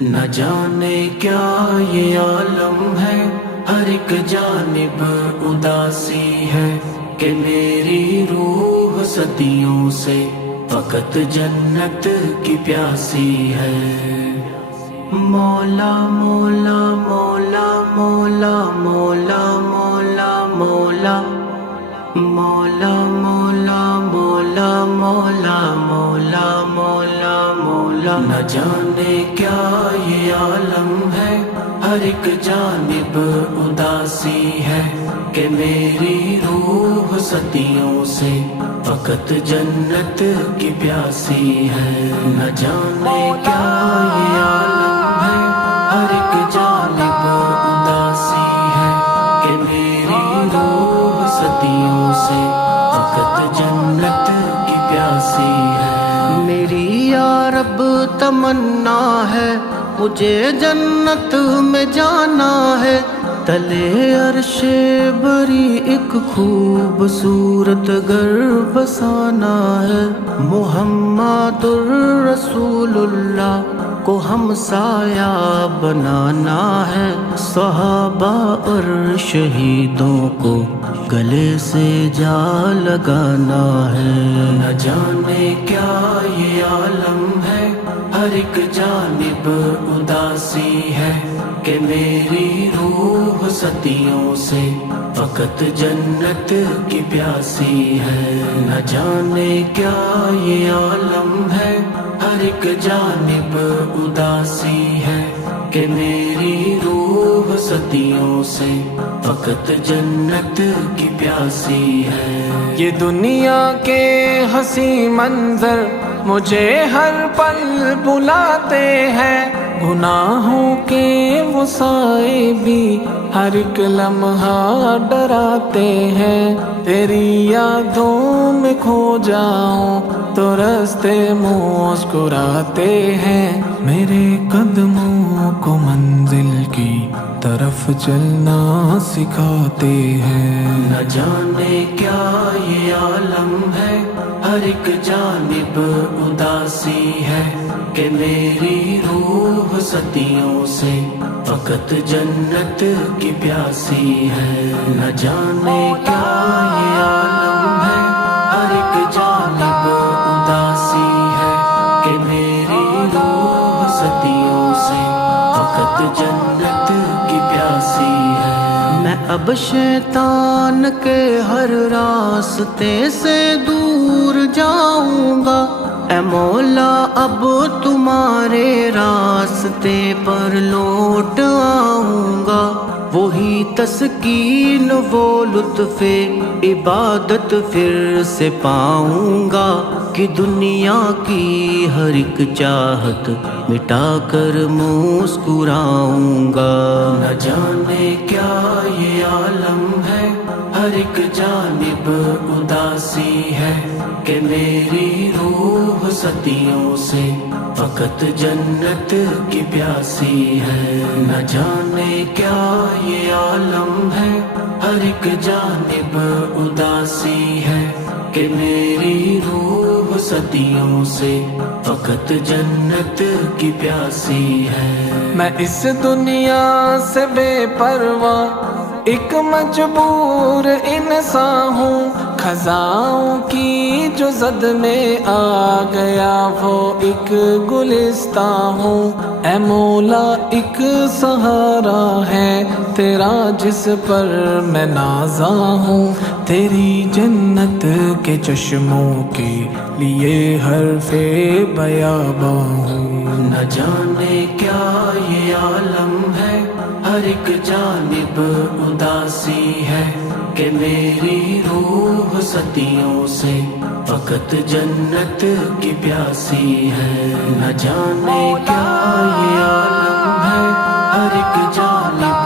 نہ جانے کیا یہ عالم ہے، ہر ایک جانب اداسی ہے کہ میری روح صدیوں سے فقط جنت کی پیاسی ہے۔ مولا مولا مولا مولا مولا مولا مولا مولا مولا مولا مولا مولا مولا مولا۔ نہ جانے کیا یہ عالم ہے، ہر ایک جانب اداسی ہے کہ میری روح صدیوں سے فقط جنت کی پیاسی ہے۔ نہ جانے کیا یہ عالم ہے، ہر ایک جانب اداسی ہے کہ میری روح صدیوں سے فقط جنت کی پیاسی ہے۔ میری یا رب تمنا ہے، مجھے جنت میں جانا ہے، تلے عرش بری ایک خوبصورت گھر بسانا ہے۔ محمد الرسول اللہ کو ہم سایہ بنانا ہے، صحابہ اور شہیدوں کو گلے سے جا لگانا ہے۔ نہ جانے کیا یہ عالم ہے، ہر ایک جانب اداسی ہے کہ میری روح صدیوں سے فقط جنت کی پیاسی ہے۔ نہ جانے کیا یہ عالم ہے، ہر ایک جانب اداسی ہے کہ میری روح صدیوں سے فقط جنت کی پیاسی ہے۔ یہ دنیا کے حسین منظر مجھے ہر پل بلاتے ہیں، گناہوں کے وہ سائے بھی ہر ایک لمحہ ڈراتے ہیں۔ تیری یادوں میں کھو جاؤں تو راستے مسکراتے ہیں، میرے قدموں کو منزل کی طرف چلنا سکھاتے ہیں۔ نہ جانے کیا یہ عالم ہے، ہر ایک جانب اداسی ہے کہ میری روح صدیوں سے فقط جنت کی پیاسی ہے۔ نہ جانے کیا یہ عالم ہے، ہر ایک جانب اداسی ہے کہ میری روح صدیوں سے فقط جنت کی پیاسی ہے۔ میں اب شیطان کے ہر راستے سے دور جاؤں گا، اے مولا اب تمہارے راستے پر لوٹ آؤں گا، وہی تسکین وہ لطف عبادت پھر سے پاؤں گا کہ دنیا کی ہر ایک چاہت مٹا کر مسکراؤں گا۔ نہ جانے کیا یہ عالم ہے، ہر ایک جانب اداسی ہے کہ میری روح صدیوں سے فقط جنت کی پیاسی ہے۔ نہ جانے کیا یہ عالم ہے، ہر ایک جانب اداسی ہے کہ میری روح صدیوں سے فقط جنت کی پیاسی ہے۔ میں اس دنیا سے بے پرواہ ایک مجبور انسان ہوں، خزاں کی جو زد میں آ گیا وہ ایک گلستان ہوں، اے مولا ایک سہارا ہے تیرا جس پر میں نازاں ہوں، تیری جنت کے چشموں کے لیے حرف بیاباں ہوں۔ نہ جانے کیا یہ عالم ہے، ہر ایک جانب اداسی ہے کہ میری روح صدیوں سے فقط جنت کی پیاسی ہے۔ نہ جانے کیا یہ عالم ہے، ہر ایک جانب